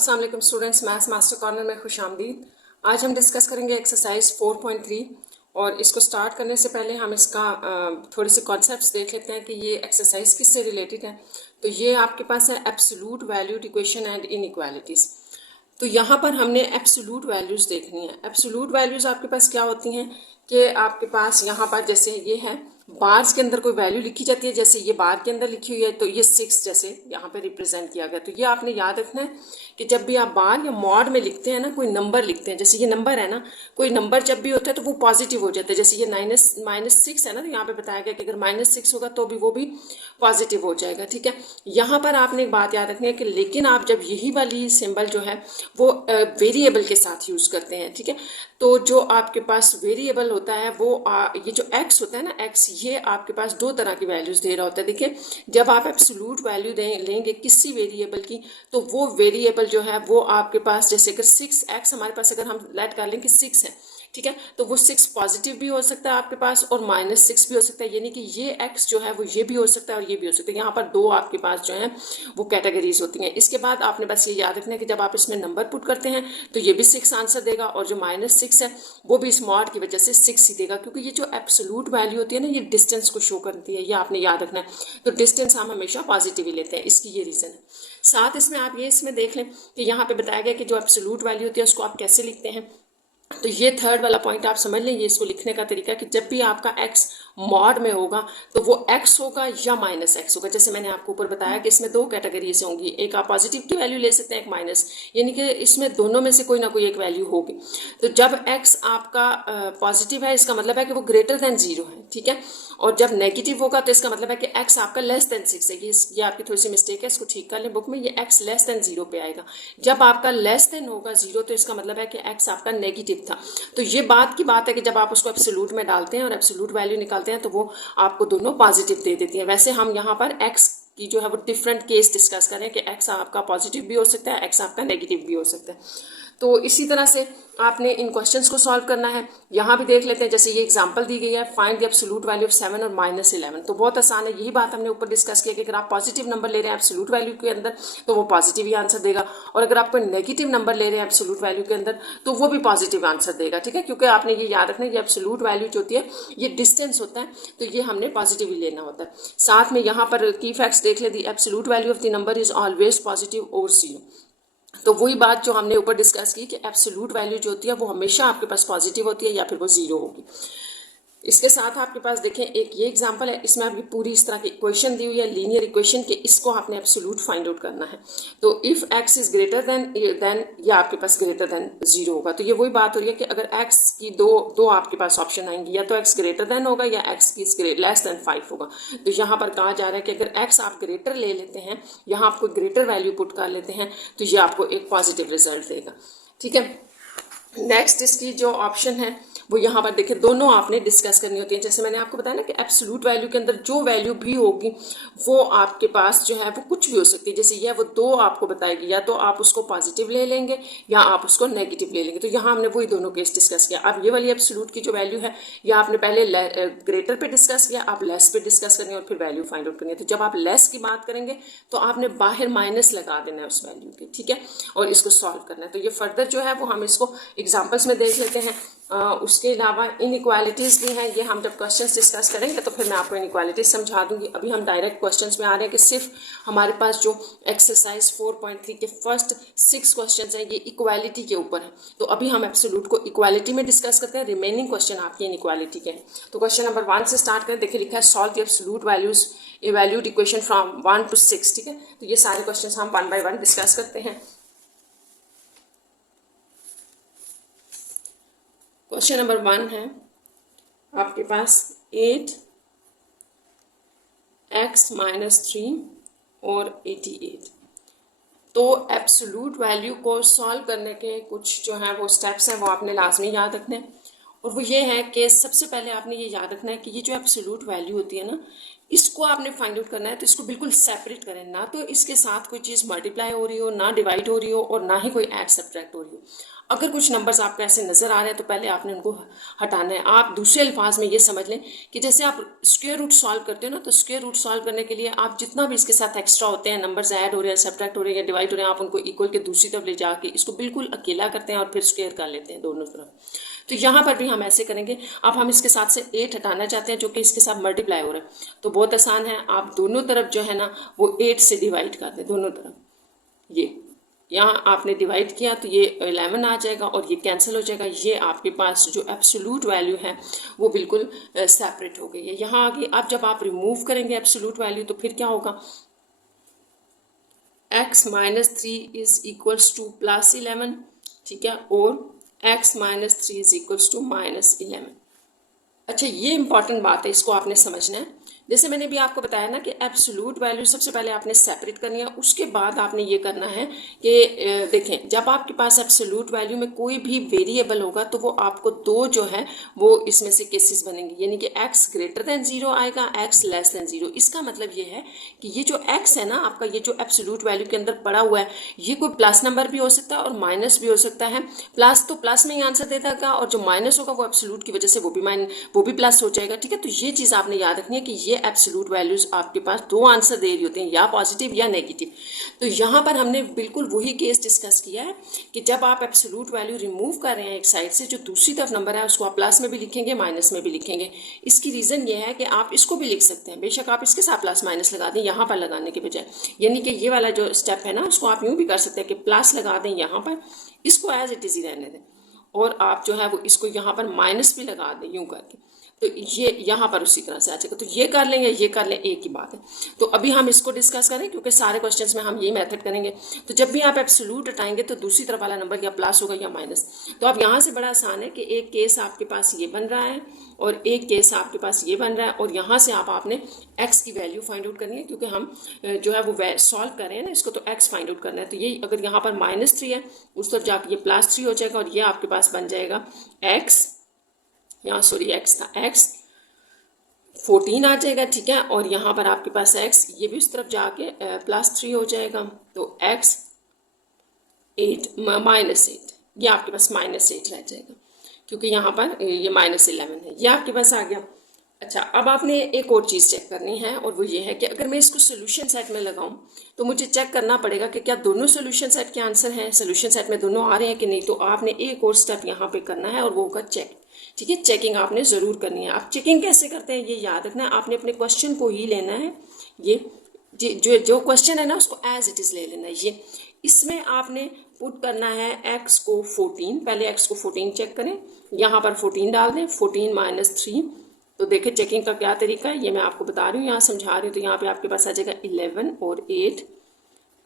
अस्सलाम वालेकुम students, maths master corner में खुशामदीद। आज हम डिस्कस करेंगे एक्सरसाइज 4.3 और इसको स्टार्ट करने से पहले हम इसका थोड़े से कॉन्सेप्ट्स देख लेते हैं कि ये एक्सरसाइज किससे रिलेटेड है। तो ये आपके पास है absolute valued equation and inequalities. तो यहाँ पर हमने एब्सोल्यूट वैल्यूज़ देखनी है। एब्सोल्यूट वैल्यूज़ आपके पास क्या होती हैं कि आपके पास यहाँ पर जैसे ये है बार्स के अंदर कोई वैल्यू लिखी जाती है, जैसे ये बार के अंदर लिखी हुई है तो ये 6 जैसे यहाँ पे रिप्रेजेंट किया गया। तो ये आपने याद रखना है कि जब भी आप बार या मॉड में लिखते हैं ना, कोई नंबर लिखते हैं, जैसे ये नंबर है ना, कोई नंबर जब भी होता है तो वो पॉजिटिव हो जाता है। जैसे ये -6 है ना, तो यहाँ पे बताया गया कि अगर -6 होगा तो भी वो भी पॉजिटिव हो जाएगा। ठीक है, यहाँ पर आपने एक बात याद रखनी है कि लेकिन आप जब यही वाली सिंबल जो है वो वेरिएबल के साथ यूज़ करते हैं। ठीक है, तो जो आपके पास वेरिएबल होता है वो ये जो x होता है ना, x, ये आपके पास दो तरह की वैल्यूज़ दे रहा होता है। देखिए, जब आप एब्सोल्यूट वैल्यू लेंगे किसी वेरिएबल की, तो वो वेरिएबल जो है वो आपके पास, जैसे अगर 6x हमारे पास अगर हम लेट कर लें कि 6 है, ठीक है, तो वो 6 पॉजिटिव भी हो सकता है आपके पास और -6 भी हो सकता है, यानी कि ये x जो है वो ये भी हो सकता है और ये भी हो सकता है। यहाँ पर दो आपके पास जो है वो कैटेगरीज होती हैं। इसके बाद आपने बस ये याद रखना है कि जब आप इसमें नंबर पुट करते हैं तो ये भी 6 आंसर देगा और जो -6 है वो भी इस मॉड की वजह से 6 ही देगा, क्योंकि ये जो एब्सोल्यूट वैल्यू होती है ना, ये डिस्टेंस को शो करती है, ये आपने याद रखना है। तो डिस्टेंस हम हमेशा पॉजिटिव ही लेते हैं, इसकी ये रीज़न है। साथ इसमें आप ये इसमें देख लें कि यहाँ पे बताया गया कि जो एब्सोल्यूट वैल्यू होती है उसको आप कैसे लिखते हैं। तो ये थर्ड वाला पॉइंट आप समझ लें, ये इसको लिखने का तरीका कि जब भी आपका x मॉड में होगा तो वो x होगा या -x होगा। जैसे मैंने आपको ऊपर बताया कि इसमें दो कैटेगरी से होंगी, एक आप पॉजिटिव की वैल्यू ले सकते हैं, एक माइनस, यानी कि इसमें दोनों में से कोई ना कोई एक वैल्यू होगी। तो जब x आपका पॉजिटिव है इसका मतलब है कि वो ग्रेटर देन 0 है। ठीक है, और जब नेगेटिव होगा तो इसका मतलब है कि x आपका लेस देन 6 है। ये आपकी थोड़ी सी मिस्टेक है, इसको ठीक कर लें बुक में, ये x लेस देन 0 पे आएगा। जब आपका लेस देन होगा 0 तो इसका मतलब है कि x आपका नेगेटिव था। तो ये बात की बात है कि जब आप उसको एब्सोल्यूट में डालते हैं और एब्सोल्यूट वैल्यू निकालते हैं तो वो आपको दोनों पॉजिटिव दे देती है। वैसे हम यहाँ पर x की जो है वो डिफरेंट केस डिस्कस करें कि x आपका पॉजिटिव भी हो सकता है, x आपका नेगेटिव भी हो सकता है। तो इसी तरह से आपने इन क्वेश्चंस को सॉल्व करना है। यहाँ भी देख लेते हैं, जैसे ये एग्जांपल दी गई है, find the absolute value of 7 और -11। तो बहुत आसान है, यही बात हमने ऊपर डिस्कस किया कि अगर आप पॉजिटिव नंबर ले रहे हैं एब्सोल्यूट वैल्यू के अंदर तो वो पॉजिटिव ही आंसर देगा, और अगर आप कोई नेगेटिव नंबर ले रहे हैं एब्सोल्यूट वैल्यू के अंदर तो वो भी पॉजिटिव आंसर देगा। ठीक है, क्योंकि आपने ये याद रखना है, ये एब्सोल्यूट वैल्यू जो होती है ये डिस्टेंस होता है, तो ये हमने पॉजिटिव ही लेना होता है। साथ में यहाँ पर की फैक्ट्स देख ले, दी absolute value of the number is always positive और 0। तो वही बात जो हमने ऊपर डिस्कस की कि एब्सोल्यूट वैल्यू जो होती है वो हमेशा आपके पास पॉजिटिव होती है या फिर वो 0 होगी। इसके साथ आपके पास देखें एक ये एग्जांपल है, इसमें आपकी पूरी इस तरह की इक्वेशन दी हुई है, लीनियर इक्वेशन के, इसको आपने एब्सोल्यूट फाइंड आउट करना है। तो if x is greater than या आपके पास ग्रेटर देन 0 होगा। तो ये वही बात हो रही है कि अगर x की दो आपके पास ऑप्शन आएंगी, या तो x ग्रेटर देन होगा या x की लेस देन 5 होगा। तो यहाँ पर कहा जा रहा है कि अगर x आप ग्रेटर ले लेते हैं, यहाँ आपको ग्रेटर वैल्यू पुट कर लेते हैं, तो ये आपको एक पॉजिटिव रिजल्ट देगा। ठीक है, नेक्स्ट इसकी जो ऑप्शन है वो यहाँ पर देखिए, दोनों आपने डिस्कस करनी होती है। जैसे मैंने आपको बताया ना कि एब्सोल्यूट वैल्यू के अंदर जो वैल्यू भी होगी वो आपके पास जो है वो कुछ भी हो सकती है। जैसे यह वो दो आपको बताएगी, या तो आप उसको पॉजिटिव ले लेंगे या आप उसको नेगेटिव ले लेंगे। तो यहाँ हमने वही दोनों केस डिस्कस किया। अब ये वाली एब्सोल्यूट की जो वैल्यू है यह आपने पहले ग्रेटर पे डिस्कस किया, आप लेस पे डिस्कस करनी है और फिर वैल्यू फाइंड आउट करनी है। तो जब आप लेस की बात करेंगे तो आपने बाहर माइनस लगा देना है उस वैल्यू के। ठीक है, और इसको सॉल्व करना है। तो ये फर्दर जो है वो हम इसको एग्जाम्पल्स में देख लेते हैं। उसके अलावा इनइक्वालिटीज़ भी हैं, ये हम जब क्वेश्चंस डिस्कस करेंगे तो फिर मैं आपको इनइक्वालिटीज समझा दूंगी। अभी हम डायरेक्ट क्वेश्चंस में आ रहे हैं कि सिर्फ हमारे पास जो एक्सरसाइज 4.3 के फर्स्ट 6 क्वेश्चंस हैं ये इक्वालिटी के ऊपर है। तो अभी हम एब्सोल्यूट को इक्वालिटी में डिस्कस करते हैं, रिमेनिंग क्वेश्चन आपके इनइक्वालिटी के हैं। तो क्वेश्चन नंबर 1 से स्टार्ट करें। देखिए लिखा है solve the absolute values valued equation from 1 to 6। ठीक है, तो ये सारे क्वेश्चन हम 1 by 1 डिस्कस करते हैं। क्वेश्चन नंबर 1 है आपके पास 8x - 3 और 88। तो एब्सोल्यूट वैल्यू को सॉल्व करने के कुछ जो है वो स्टेप्स हैं वो आपने लाजमी याद रखने हैं, और वो ये है कि सबसे पहले आपने ये याद रखना है कि ये जो एब्सोल्यूट वैल्यू होती है ना, इसको आपने फाइंड आउट करना है। तो इसको बिल्कुल सेपरेट करें, ना तो इसके साथ कोई चीज़ मल्टीप्लाई हो रही हो, ना डिवाइड हो रही हो, और ना ही कोई ऐड सब्ट्रैक्ट हो रही हो। अगर कुछ नंबर्स आपको ऐसे नज़र आ रहे हैं तो पहले आपने उनको हटाना है। आप दूसरे अल्फाज में ये समझ लें कि जैसे आप स्क्वायर रूट सॉल्व करते हो ना, तो स्क्वायर रूट सॉल्व करने के लिए आप जितना भी इसके साथ एक्स्ट्रा होते हैं, नंबर्स ऐड हो रहे हैं, सब्ट्रैक्ट हो रहे हैं या डिवाइड हो रहे हैं, आप उनको इक्वल के दूसरी तरफ ले जाके इसको बिल्कुल अकेला करते हैं और फिर स्क्वायर कर लेते हैं दोनों तरफ। तो यहाँ पर भी हम ऐसे करेंगे। अब हम इसके साथ से 8 हटाना चाहते हैं जो कि इसके साथ मल्टीप्लाई हो रहा है, तो बहुत आसान है, आप दोनों तरफ जो है ना वो 8 से डिवाइड कर दें, दोनों तरफ। ये यहाँ आपने डिवाइड किया तो ये 11 आ जाएगा और ये कैंसिल हो जाएगा। ये आपके पास जो एब्सोल्यूट वैल्यू है वो बिल्कुल सेपरेट हो गई है। यहाँ आगे अब जब आप रिमूव करेंगे एब्सोल्यूट वैल्यू तो फिर क्या होगा, x minus 3 is equals to plus 11, ठीक है, और x minus 3 is equals to minus 11। अच्छा, ये इंपॉर्टेंट बात है, इसको आपने समझना है। जैसे मैंने भी आपको बताया ना कि एब्सोल्यूट वैल्यू सबसे पहले आपने सेपरेट करनी है, उसके बाद आपने ये करना है कि देखें जब आपके पास एब्सोल्यूट वैल्यू में कोई भी वेरिएबल होगा तो वो आपको दो जो है वो इसमें से केसेस बनेंगे, यानी कि x ग्रेटर देन 0 आएगा, x लेस देन 0। इसका मतलब ये है कि ये जो x है ना आपका, ये जो एब्सोल्यूट वैल्यू के अंदर पड़ा हुआ है, ये कोई प्लस नंबर भी हो सकता है और माइनस भी हो सकता है। प्लस तो प्लस में ही आंसर दे देगा और जो माइनस होगा वो एब्सोल्यूट की वजह से वो भी प्लस हो जाएगा, ठीक है। तो ये चीज़ आपने याद रखनी है कि ये एब्सोल्यूट वैल्यूज आपके पास दो आंसर दे रही होते हैं, या पॉजिटिव या नेगेटिव। तो यहाँ पर हमने बिल्कुल वही केस डिस्कस किया है कि जब आप एब्सोल्यूट वैल्यू रिमूव कर रहे हैं एक साइड से, जो दूसरी तरफ नंबर है उसको आप प्लस में भी लिखेंगे, माइनस में भी लिखेंगे। इसकी रीज़न ये है कि आप इसको भी लिख सकते हैं, बेशक आप इसके साथ प्लस माइनस लगा दें यहाँ पर लगाने के बजाय, यानी कि ये वाला जो स्टेप है ना उसको आप यूँ भी कर सकते हैं कि प्लस लगा दें यहाँ पर, इसको एज इट इज़ ही रहने दें, और आप जो है वो इसको यहाँ पर माइनस भी लगा दें यूँ करके, तो ये यहाँ पर उसी तरह से आ जाएगा। तो ये कर लें या ये कर लें, एक ही बात है। तो अभी हम इसको डिस्कस करें क्योंकि सारे क्वेश्चंस में हम यही मेथड करेंगे। तो जब भी आप एब्सोल्यूट हटाएंगे तो दूसरी तरफ वाला नंबर या प्लस होगा या माइनस। तो अब यहाँ से बड़ा आसान है कि एक केस आपके पास ये बन रहा है और एक केस आपके पास ये बन रहा है, और यहाँ से आपने x की वैल्यू फाइंड आउट करनी है, क्योंकि हम जो है वो सॉल्व कर रहे हैं ना इसको, तो x फाइंड आउट करना है। तो ये अगर यहाँ पर -3 है, उस तरफ जाके ये +3 हो जाएगा और ये आपके पास बन जाएगा x, यहाँ सॉरी x था, x 14 आ जाएगा, ठीक है। और यहाँ पर आपके पास x ये भी उस तरफ जाके +3 हो जाएगा, तो x 8 -8, ये आपके पास -8 रह जाएगा क्योंकि यहाँ पर ये -11 है, ये आपके पास आ गया। अच्छा, अब आपने एक और चीज़ चेक करनी है और वो ये है कि अगर मैं इसको सोल्यूशन सेट में लगाऊं तो मुझे चेक करना पड़ेगा कि क्या दोनों सोल्यूशन सेट के आंसर हैं, सोल्यूशन सेट में दोनों आ रहे हैं कि नहीं। तो आपने एक और स्टेप यहाँ पे करना है और वो होगा चेक, ठीक है। चेकिंग आपने ज़रूर करनी है। आप चेकिंग कैसे करते हैं ये याद रखना है, आपने अपने क्वेश्चन को ही लेना है, ये जो क्वेश्चन है ना उसको एज इट इज़ ले लेना है। ये इसमें आपने पुट करना है x को 14, पहले x को 14 चेक करें, यहाँ पर 14 डाल दें, 14 - 3। तो देखिए चेकिंग का क्या तरीका है ये मैं आपको बता रही हूँ, यहाँ समझा रही हूँ। तो यहाँ पे आपके पास आ जाएगा 11 और 8,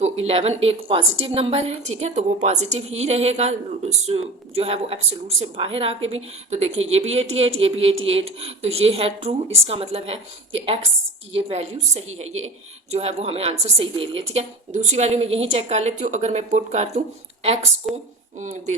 तो 11 एक पॉजिटिव नंबर है, ठीक है, तो वो पॉजिटिव ही रहेगा जो है वो एब्सोल्यूट से बाहर आके भी। तो देखिए ये भी 88, ये भी 88, तो ये है ट्रू। इसका मतलब है कि x की ये वैल्यू सही है, ये जो है वो हमें आंसर सही दे रही है, ठीक है। दूसरी वैल्यू मैं यही चेक कर लेती हूँ, अगर मैं पुट कर दूँ x को,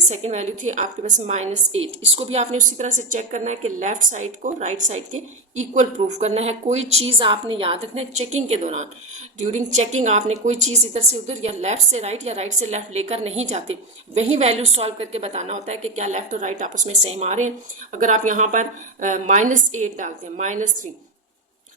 सेकेंड वैल्यू थी आपके पास -8, इसको भी आपने उसी तरह से चेक करना है कि लेफ्ट साइड को राइट साइड के इक्वल प्रूफ करना है। कोई चीज़ आपने याद रखना है चेकिंग के दौरान, ड्यूरिंग चेकिंग आपने कोई चीज़ इधर से उधर या लेफ्ट से राइट या राइट से लेफ्ट लेकर नहीं जाते, वही वैल्यू सॉल्व करके बताना होता है कि क्या लेफ्ट और राइट आपस में सेम आ रहे हैं। अगर आप यहाँ पर -8 डालते हैं, -3,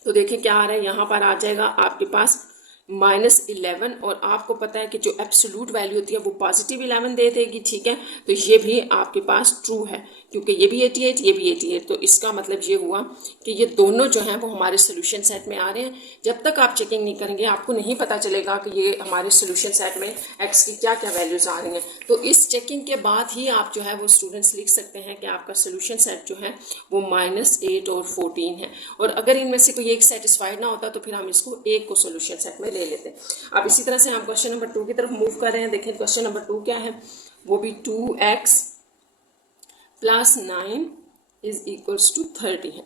तो देखिए क्या आ रहा है, यहाँ पर आ जाएगा आपके पास -11, और आपको पता है कि जो एब्सोल्यूट वैल्यू होती है वो पॉजिटिव 11 दे देगी, ठीक है। तो ये भी आपके पास ट्रू है क्योंकि ये भी 88, ये भी 88। तो इसका मतलब ये हुआ कि ये दोनों जो हैं वो हमारे सोल्यूशन सेट में आ रहे हैं। जब तक आप चेकिंग नहीं करेंगे आपको नहीं पता चलेगा कि ये हमारे सोल्यूशन सेट में x की क्या क्या वैल्यूज आ रही हैं। तो इस चेकिंग के बाद ही आप जो है वो स्टूडेंट्स लिख सकते हैं कि आपका सोल्यूशन सेट जो है वो -8 और 14 है। और अगर इनमें से कोई एक सेटिस्फाइड ना होता तो फिर हम इसको एक को सोल्यूशन सेट में ले लेते हैं। अब इसी तरह से हम क्वेश्चन नंबर 2 की तरफ मूव कर रहे हैं। देखिए क्वेश्चन नंबर 2 क्या है, वो भी 2x + 9 = 30 है।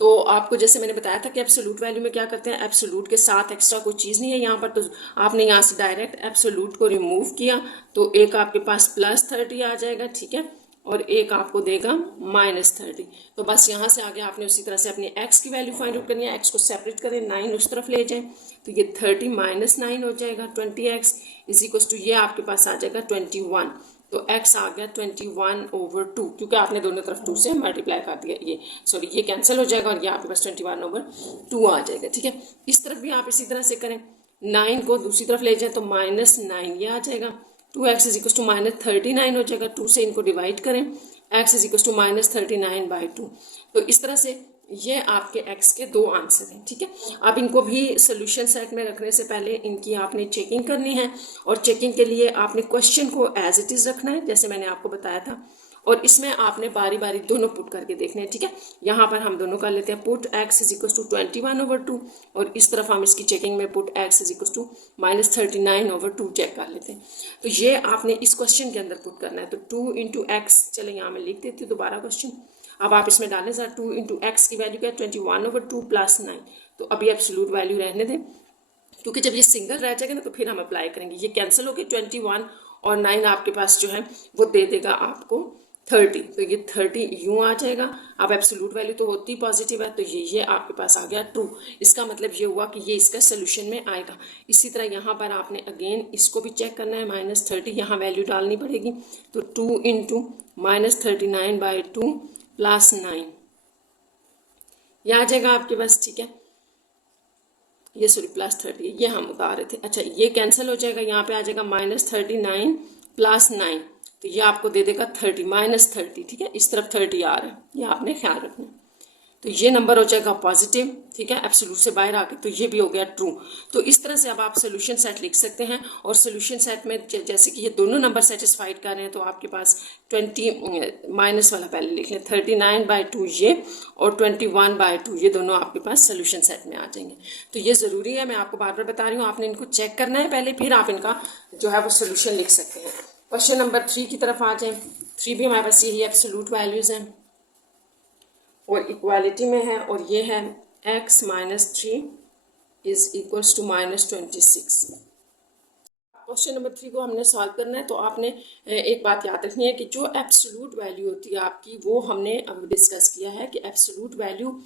तो आपको जैसे मैंने बताया था कि एब्सोल्यूट वैल्यू में क्या करते हैं, एब्सोल्यूट के साथ एक्स्ट्रा कोई चीज़ नहीं है यहाँ पर, तो आपने यहाँ से डायरेक्ट एब्सोल्यूट को रिमूव किया तो एक आपके पास +30 आ जाएगा, ठीक है, और एक आपको देगा -30। तो बस यहाँ से आगे आपने उसी तरह से अपनी x की वैल्यू फाइंड आउट करनी है। x को सेपरेट करें, 9 उस तरफ ले जाएं, तो ये 30 - 9 हो जाएगा, 20x = ये आपके पास आ जाएगा 21। तो x आ गया 21/2, क्योंकि आपने दोनों तरफ 2 से मल्टीप्लाई कर दिया, ये सॉरी ये कैंसिल हो जाएगा और ये आपके पास 21/2 आ जाएगा। ठीक है, इस तरफ भी आप इसी तरह से करें, 9 को दूसरी तरफ ले जाएं तो -9 ये आ जाएगा, 2x इज इक्वल टू -39 हो जाएगा, 2 से इनको डिवाइड करें, x इज इक्वल टू -39/2। तो इस तरह से ये आपके x के दो आंसर हैं। ठीक है, अब इनको भी सोल्यूशन सेट में रखने से पहले इनकी आपने चेकिंग करनी है, और चेकिंग के लिए आपने क्वेश्चन को एज इट इज़ रखना है जैसे मैंने आपको बताया था, और इसमें आपने बारी बारी दोनों पुट करके देखने हैं। ठीक है, यहाँ पर हम दोनों कर लेते हैं, put x is equal to 21/2, और इस तरफ हम इसकी चेकिंग में put x is equal to -39/2 check कर लेते हैं। तो ये आपने इस क्वेश्चन के अंदर पुट करना है। तो 2 इंटू एक्स, चले यहाँ मैं लिख देती हूँ दोबारा क्वेश्चन। अब आप इसमें डालें सर 2 इंटू एक्स की वैल्यू क्या है 21/2 प्लस 9। तो अभी एब्सोल्यूट वैल्यू रहने दें, क्योंकि जब ये सिंगल रह जाएगा ना तो फिर हम अप्लाई करेंगे। ये कैंसिल हो गया, 21 और 9 आपके पास जो है वो दे देगा आपको 30, तो ये 30 यूँ आ जाएगा। अब एब्सोल्यूट वैल्यू तो होती पॉजिटिव है, तो ये आपके पास आ गया ट्रू। इसका मतलब ये हुआ कि ये इसका सोल्यूशन में आएगा। इसी तरह यहाँ पर आपने अगेन इसको भी चेक करना है, -30 यहाँ वैल्यू डालनी पड़ेगी। तो 2 इंटू -39/2 प्लस 9 ये आ जाएगा आपके पास। ठीक है, ये सॉरी +30 ये हम उतार रहे थे। अच्छा, ये कैंसिल हो जाएगा, यहाँ पे आ जाएगा -39 प्लस 9, तो ये आपको दे देगा 30 -30। ठीक है, इस तरफ 30 आ रहा है, ये आपने ख्याल रखना है। तो ये नंबर हो जाएगा पॉजिटिव। ठीक है, एब्सोल्यूट से बाहर आके, तो ये भी हो गया ट्रू। तो इस तरह से अब आप सोल्यूशन सेट लिख सकते हैं, और सोल्यूशन सेट में जैसे कि ये दोनों नंबर सेटिस्फाइड कर रहे हैं, तो आपके पास 20 माइनस वाला पहले लिख लें, 39/2 ये और 21/2 ये दोनों आपके पास सोल्यूशन सेट में आ जाएंगे। तो ये ज़रूरी है, मैं आपको बार बार बता रही हूँ, आपने इनको चेक करना है पहले, फिर आप इनका जो है वो सोल्यूशन लिख सकते हैं। क्वेश्चन नंबर 3 की तरफ आ जाएं। 3 भी हमारे पास यही एब्सोल्यूट वैल्यूज़ हैं और इक्वालिटी में है, और ये है x -3 is equals to -26। Question number 3 को हमने सॉल्व करना है। तो आपने एक बात याद रखनी है कि जो एब्सोल्यूट वैल्यू होती है आपकी, वो हमने अब डिस्कस किया है कि एब्सोल्यूट वैल्यू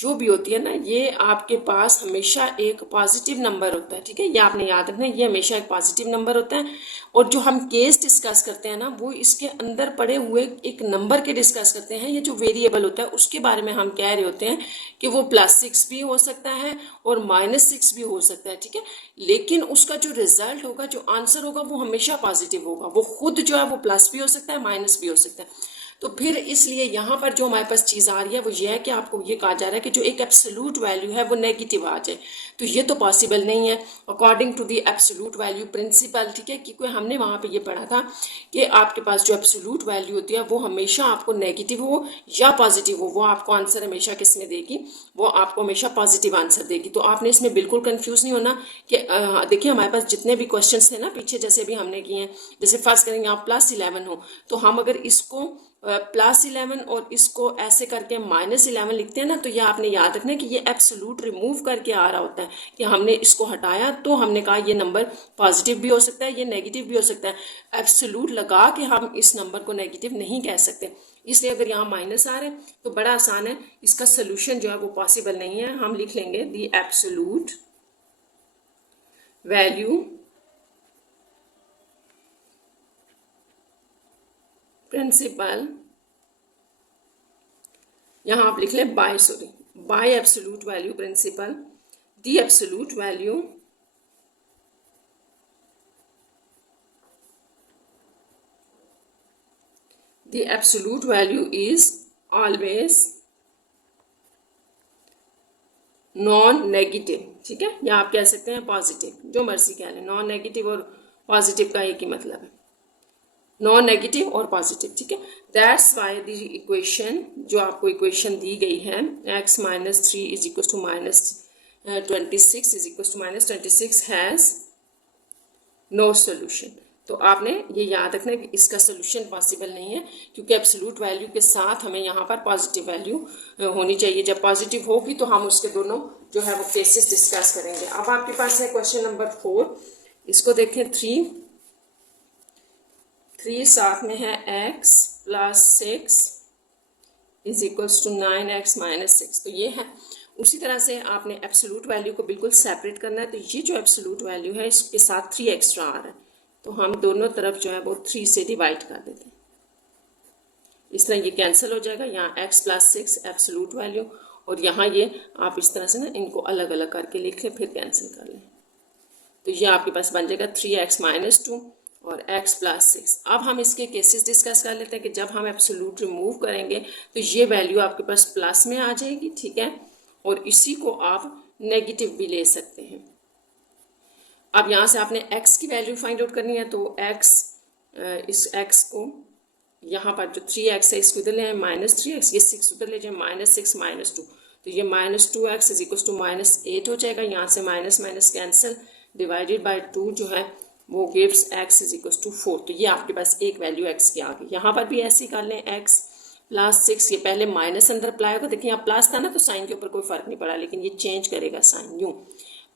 जो भी होती है ना, ये आपके पास हमेशा एक पॉजिटिव नंबर होता है। ठीक है, ये आपने याद रखना है, ये हमेशा एक पॉजिटिव नंबर होता है। और जो हम केस डिस्कस करते हैं ना, वो इसके अंदर पड़े हुए एक नंबर के डिस्कस करते हैं। ये जो वेरिएबल होता है उसके बारे में हम कह रहे होते हैं कि वो +6 भी हो सकता है और -6 भी हो सकता है। ठीक है, लेकिन उसका जो रिजल्ट होगा, जो आंसर होगा, वो हमेशा पॉजिटिव होगा। वो खुद जो है वो प्लस भी हो सकता है, माइनस भी हो सकता है। तो फिर इसलिए यहाँ पर जो हमारे पास चीज़ आ रही है वो ये है कि आपको ये कहा जा रहा है कि जो एक एब्सोल्यूट वैल्यू है वो नेगेटिव आ जाए, तो ये तो पॉसिबल नहीं है according to the absolute value principle. ठीक है, क्योंकि हमने वहाँ पे ये पढ़ा था कि आपके पास जो एब्सोल्यूट वैल्यू होती है वो हमेशा आपको नेगेटिव हो या पॉजिटिव हो, वो आपको आंसर हमेशा किस में देगी, वो आपको हमेशा पॉजिटिव आंसर देगी। तो आपने इसमें बिल्कुल कंफ्यूज नहीं होना कि देखिए हमारे पास जितने भी क्वेश्चन थे ना पीछे, जैसे अभी हमने किए हैं, जैसे फर्स्ट करेंगे आप +11 हो, तो हम अगर इसको +11 और इसको ऐसे करके -11 लिखते हैं ना, तो ये आपने याद रखना है कि ये एब्सोल्यूट रिमूव करके आ रहा होता है कि हमने इसको हटाया, तो हमने कहा ये नंबर पॉजिटिव भी हो सकता है, ये नेगेटिव भी हो सकता है। एब्सोल्यूट लगा के हम इस नंबर को नेगेटिव नहीं कह सकते। इसलिए अगर यहाँ माइनस आ रहा है तो बड़ा आसान है, इसका सोल्यूशन जो है वो पॉसिबल नहीं है। हम लिख लेंगे दी एब्सोल्यूट वैल्यू प्रिंसिपल, यहाँ आप लिख लें by absolute value principle, the absolute value is always non negative. ठीक है, या आप कह सकते हैं पॉजिटिव, जो मर्जी कह लें, नॉन नेगेटिव और पॉजिटिव का एक ही मतलब है, नॉन नेगेटिव और पॉजिटिव। ठीक है, दैट्स वाई द इक्वेशन, जो आपको इक्वेशन दी गई है x -3 is equal to -26 is equal to -26 has no solution. तो आपने ये याद रखना है कि इसका सोल्यूशन पॉसिबल नहीं है, क्योंकि एब्सोल्यूट वैल्यू के साथ हमें यहाँ पर पॉजिटिव वैल्यू होनी चाहिए। जब पॉजिटिव होगी तो हम उसके दोनों जो है वो केसेस डिस्कस करेंगे। अब आपके पास है क्वेश्चन नंबर 4, इसको देखें। 3 साथ में है x + 6 is equals to 9x - 6, तो ये है। उसी तरह से आपने एब्सोल्यूट वैल्यू को बिल्कुल सेपरेट करना है। तो ये जो एब्सोल्यूट वैल्यू है इसके साथ 3 एक्स्ट्रा आ रहा है, तो हम दोनों तरफ जो है वो 3 से डिवाइड कर देते हैं। इस तरह ये कैंसिल हो जाएगा, यहाँ x प्लस 6 एब्सोल्यूट वैल्यू, और यहाँ ये आप इस तरह से ना इनको अलग अलग करके लिख लें, फिर कैंसिल कर लें। तो ये आपके पास बन जाएगा 3x माइनस 2 और x प्लस 6। अब हम इसके केसेस डिस्कस कर लेते हैं कि जब हम एब्सोल्यूट रिमूव करेंगे तो ये वैल्यू आपके पास प्लस में आ जाएगी, ठीक है, और इसी को आप नेगेटिव भी ले सकते हैं। अब यहाँ से आपने x की वैल्यू फाइंड आउट करनी है, तो इस x को यहाँ पर जो 3x है इसको इधर ले आए -3x, ये 6 उधर ले जाए -6 -2, तो ये -2x इज इक्वल टू -8 हो जाएगा। यहाँ से minus minus cancel, divided by 2 जो है वो gives x is equal to 4। तो ये आपके पास एक वैल्यू x की आ गई। यहाँ पर भी ऐसे ही कर लें, x प्लस 6, ये पहले माइनस अंदर अप्लाई होगा, देखिए यहाँ प्लस था ना तो साइन के ऊपर कोई फर्क नहीं पड़ा, लेकिन ये चेंज करेगा साइन, यूँ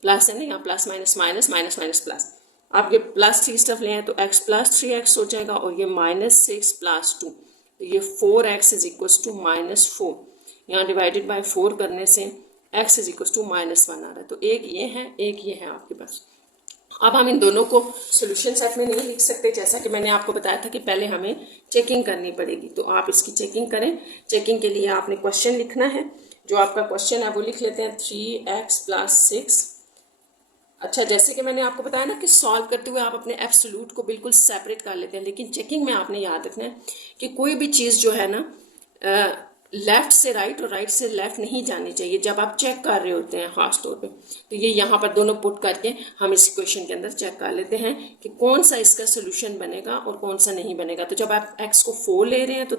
प्लस है ना, यहाँ plus minus minus minus minus plus. आप ये प्लस 3 स्टफ ले आए तो x प्लस 3x हो जाएगा, और ये -6 प्लस 2, तो ये 4x इज इक्वल टू -4। यहाँ डिवाइडेड बाय 4 करने से x इज इक्वल टू -1 आ रहा है। तो एक ये है आपके पास। अब हम इन दोनों को सोल्यूशन सेट में नहीं लिख सकते, जैसा कि मैंने आपको बताया था कि पहले हमें चेकिंग करनी पड़ेगी। तो आप इसकी चेकिंग करें। चेकिंग के लिए आपने क्वेश्चन लिखना है, जो आपका क्वेश्चन है वो लिख लेते हैं 3x प्लस 6। अच्छा, जैसे कि मैंने आपको बताया ना कि सॉल्व करते हुए आप अपने एब्सोल्यूट को बिल्कुल सेपरेट कर लेते हैं, लेकिन चेकिंग में आपने याद रखना है कि कोई भी चीज़ जो है ना लेफ्ट से राइट और राइट से लेफ्ट नहीं जानी चाहिए जब आप चेक कर रहे होते हैं खास तौर पे। तो ये यहाँ पर दोनों पुट करके हम इस क्वेश्चन के अंदर चेक कर लेते हैं कि कौन सा इसका सोल्यूशन बनेगा और कौन सा नहीं बनेगा। तो जब आप x को 4 ले रहे हैं तो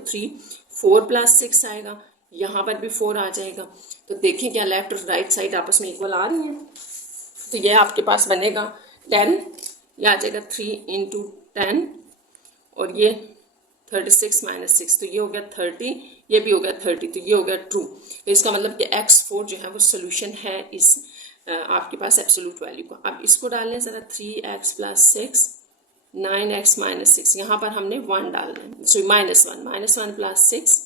4 प्लस 6 आएगा, यहाँ पर भी 4 आ जाएगा। तो देखें क्या लेफ्ट और राइट साइड आपस में इक्वल आ रही हैं। तो ये आपके पास बनेगा 10, ये आ जाएगा 3 इंटू 10, और ये 36 माइनस 6, तो ये हो गया 30, ये भी हो गया 30, तो ये हो गया ट्रू। तो इसका मतलब कि x4 जो है वो सोल्यूशन है इस आपके पास एब्सोल्यूट वैल्यू का। अब इसको डाल लें ज़रा, 3x प्लस 6 9x माइनस 6, यहाँ पर हमने 1 डालना है, सॉरी -1 प्लस 6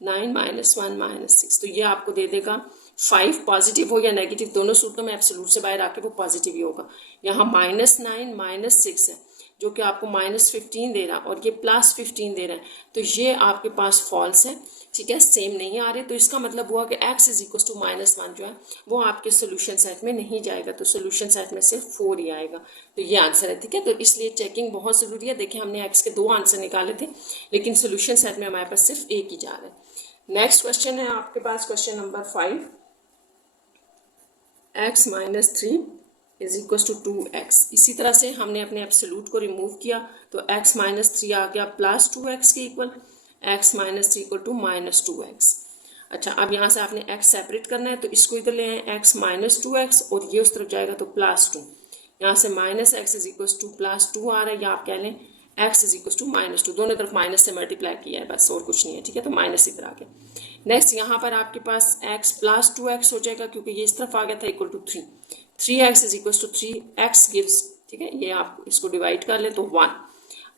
9 -1 -6, तो ये आपको दे देगा 5। पॉजिटिव हो या नेगेटिव दोनों सूत्रों में एब्सोल्यूट से बाहर आके वो पॉजिटिव ही होगा। यहाँ -9 -6 है जो कि आपको -15 दे रहा, और ये +15 दे रहा है, तो ये आपके पास फॉल्स है, ठीक है, सेम नहीं आ रहे। तो इसका मतलब हुआ कि x इज इक्वल टू -1 जो है वो आपके सोल्यूशन सेट में नहीं जाएगा, तो सोल्यूशन सेट में सिर्फ 4 ही आएगा। तो ये आंसर है, ठीक है। तो इसलिए चेकिंग बहुत ज़रूरी है। देखिए हमने x के 2 आंसर निकाले थे, लेकिन सोल्यूशन सेट में हमारे पास सिर्फ एक ही जा रहा है। नेक्स्ट क्वेश्चन है आपके पास question number 5, x minus 3 is equal to 2x। इसी तरह से हमने अपने एब्सोल्यूट को रिमूव किया, तो x माइनस 3 आ गया प्लस 2x के equal, x minus 3 equal to -2x। अच्छा, अब यहाँ से आपने x सेपरेट करना है, तो इसको इधर ले आए x माइनस 2x, और ये उस तरफ जाएगा तो +2। यहाँ से -x इज इक्वल टू +2 आ रहा है, या आप कह लें x इज इक्वल टू -2, दोनों तरफ माइनस से मल्टीप्लाई किया है बस, और कुछ नहीं है, ठीक है। तो माइनस इधर आ गया। नेक्स्ट यहाँ पर आपके पास x प्लस 2x हो जाएगा, क्योंकि ये इस तरफ आ गया था equal to 3। 3x is equal to 3x gives, ठीक है, ये आप इसको डिवाइड कर लें तो 1।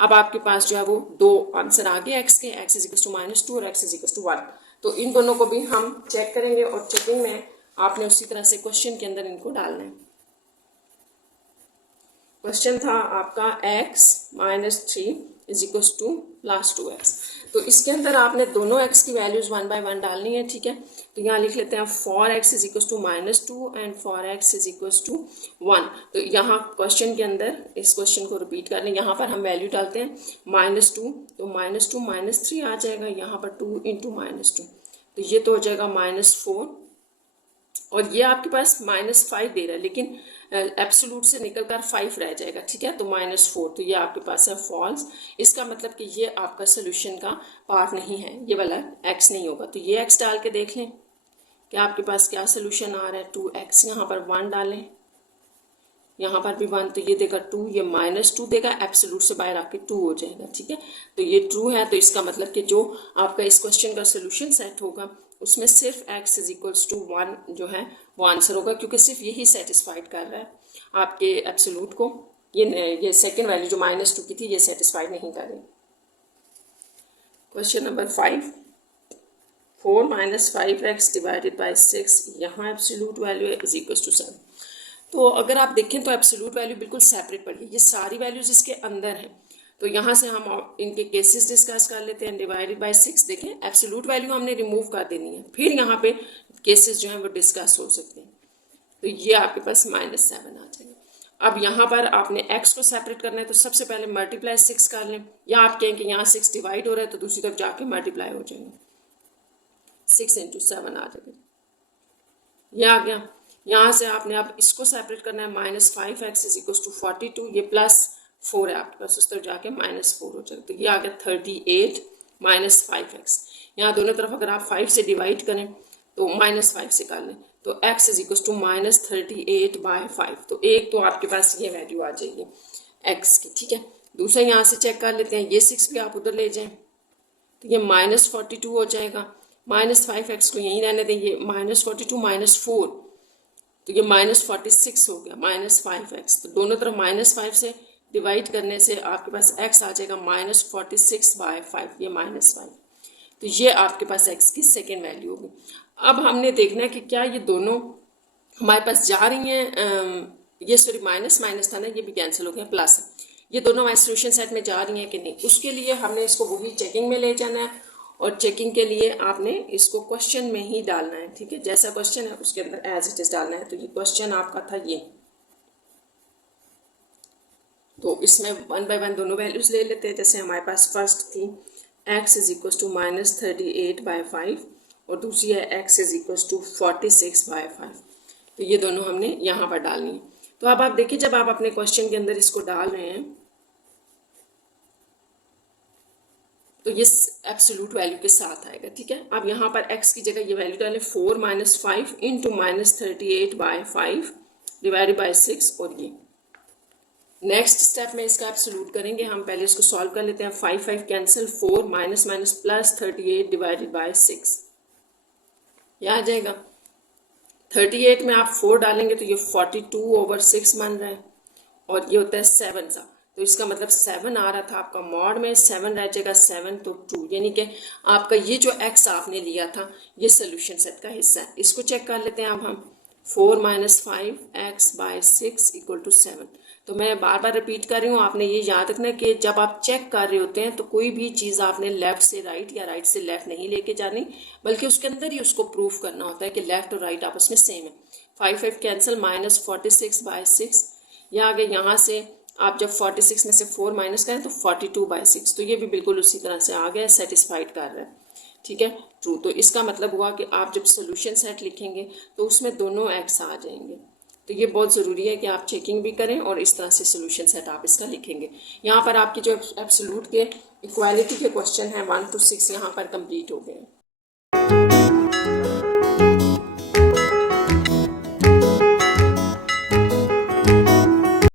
अब आपके पास जो है वो 2 आंसर आ गए x के, x इज इक्वल टू -2 और x इज इक्वल टू 1। तो इन दोनों को भी हम चेक करेंगे, और चेकिंग में आपने उसी तरह से क्वेश्चन के अंदर इनको डालना है। क्वेश्चन था आपका x minus 3 is equal to +2x। तो इसके अंदर आपने दोनों x की वैल्यूज 1 बाय 1 डालनी है, ठीक है। तो यहाँ लिख लेते हैं (4x is equal to -2 and (4x is equal to 1)। तो यहाँ क्वेश्चन के अंदर इस क्वेश्चन को रिपीट कर लें। यहाँ पर हम वैल्यू डालते हैं -2, तो -2 -3 आ जाएगा, यहाँ पर 2 इंटू -2, तो ये तो हो जाएगा -4, और ये आपके पास -5 दे रहा है, लेकिन एब्सोल्यूट से निकलकर 5 रह जाएगा, ठीक है। तो -4, तो ये आपके पास है फॉल्स। इसका मतलब कि ये आपका सोल्यूशन का पार्ट नहीं है, ये वाला x नहीं होगा। तो ये x डाल के देख लें कि आपके पास क्या सोल्यूशन आ रहा है। 2x, यहाँ पर 1 डालें, यहाँ पर भी 1, तो ये देगा 2, ये -2 देगा, एब्सोल्यूट से बाहर आके 2 हो जाएगा, ठीक है। तो ये ट्रू है। तो इसका मतलब कि जो आपका इस क्वेश्चन का सोल्यूशन सेट होगा उसमें सिर्फ x इज इक्वल्स टू 1 जो है वो आंसर होगा, क्योंकि सिर्फ यही सेटिस्फाइड कर रहा है आपके एब्सोल्यूट को। ये सेकंड वैल्यू जो -2 की थी ये सेटिस्फाइड नहीं कर रही। Question number 5, 4 - 5x divided by 6, यहाँ एब्सोल्यूट वैल्यू है इज इक्वल्स टू 7। तो अगर आप देखें तो एब्सोल्यूट वैल्यू बिल्कुल सेपरेट पड़ी, ये सारी वैल्यूज इसके अंदर हैं। तो यहाँ से हम इनके केसेस डिस्कस कर लेते हैं। डिवाइडेड बाय 6, देखें एब्सोल्यूट वैल्यू हमने रिमूव कर देनी है, फिर यहाँ पे केसेस जो हैं वो डिस्कस हो सकते हैं। तो ये आपके पास -7 आ जाएगा। अब यहाँ पर आपने x को सेपरेट करना है, तो सबसे पहले मल्टीप्लाई 6 कर लें, या आप कहें कि यहाँ 6 डिवाइड हो रहा है तो दूसरी तरफ जाके मल्टीप्लाई हो जाएगा, 6 × 7 आ जाएगा, ये आ गया। यहाँ से आपने अब इसको सेपरेट करना है, -5x = 42, ये +4 है आपके पास, उस तरफ जाके -4 हो जाएगा, तो ये आ गया 38 -5x। यहाँ दोनों तरफ अगर आप 5 से डिवाइड करें तो -5 से कर लें, तो x = -38/5, तो एक तो आपके पास ये वैल्यू आ जाएगी x की, ठीक है। दूसरा यहाँ से चेक कर लेते हैं, ये 6 भी आप उधर ले जाएं तो ये -42 हो जाएगा, -5x को यहीं रहने दें, ये -42 -4, तो ये -46 हो गया, -5x, तो दोनों तरफ -5 से डिवाइड करने से आपके पास x आ जाएगा -46/5, ये -5, तो ये आपके पास x की सेकेंड वैल्यू होगी। अब हमने देखना है कि क्या ये दोनों हमारे पास जा रही हैं, ये सॉरी माइनस माइनस था ना, ये भी कैंसिल हो गया, प्लस ये दोनों हमारे सोल्यूशन सेट में जा रही हैं कि नहीं, उसके लिए हमने इसको वही चेकिंग में ले जाना है, और चेकिंग के लिए आपने इसको क्वेश्चन में ही डालना है, ठीक है। जैसा क्वेश्चन है उसके अंदर एज इट इज डालना है। तो ये क्वेश्चन आपका था ये, तो इसमें 1 बाय 1 दोनों वैल्यूज ले लेते हैं। जैसे हमारे पास फर्स्ट थी x = -38/5 और दूसरी है x = 46/5, तो ये दोनों हमने यहाँ पर डालनी है। तो अब आप देखिए, जब आप अपने क्वेश्चन के अंदर इसको डाल रहे हैं तो ये एब्सोल्यूट वैल्यू के साथ आएगा, ठीक है। अब यहाँ पर x की जगह ये वैल्यू डालें, 4 - 5 × -38/5 डिवाइडेड बाय 6, और ये नेक्स्ट स्टेप में इसका एब्सोल्यूट करेंगे। हम पहले इसको सॉल्व कर लेते हैं, 5 कैंसिल, 4 -−+38 डिवाइडेड बाय 6, यह आ जाएगा। 38 में आप 4 डालेंगे तो ये 42/6 बन रहा है, और ये होता है 7 सा, तो इसका मतलब 7 आ रहा था आपका मॉड में, 7 रह जाएगा 7 तो 2, यानी कि आपका ये जो x आपने लिया था ये सोल्यूशन सेट का हिस्सा है। इसको चेक कर लेते हैं अब हम, 4 - 5x/6 = 7। तो मैं बार बार रिपीट कर रही हूँ, आपने ये याद रखना है कि जब आप चेक कर रहे होते हैं तो कोई भी चीज़ आपने लेफ़्ट से राइट या राइट से लेफ़्ट नहीं लेके जानी, बल्कि उसके अंदर ही उसको प्रूफ करना होता है कि लेफ़्ट और राइट आपस में सेम है। 5 कैंसिल, -46/6, यह आगे यहाँ से आप जब 46 में से 4 माइनस करें तो 42/6, तो ये भी बिल्कुल उसी तरह से आ गया, सेटिस्फाइड कर रहा है, ठीक है, ट्रू। तो इसका मतलब हुआ कि आप जब सोल्यूशन सेट लिखेंगे तो उसमें दोनों x आ जाएंगे। तो ये बहुत ज़रूरी है कि आप चेकिंग भी करें और इस तरह से सोल्यूशन सेट आप इसका लिखेंगे। यहाँ पर आपकी जो एब्सोल्यूट के इक्वालिटी के क्वेश्चन हैं 1 to 6 यहाँ पर कंप्लीट हो गए हैं।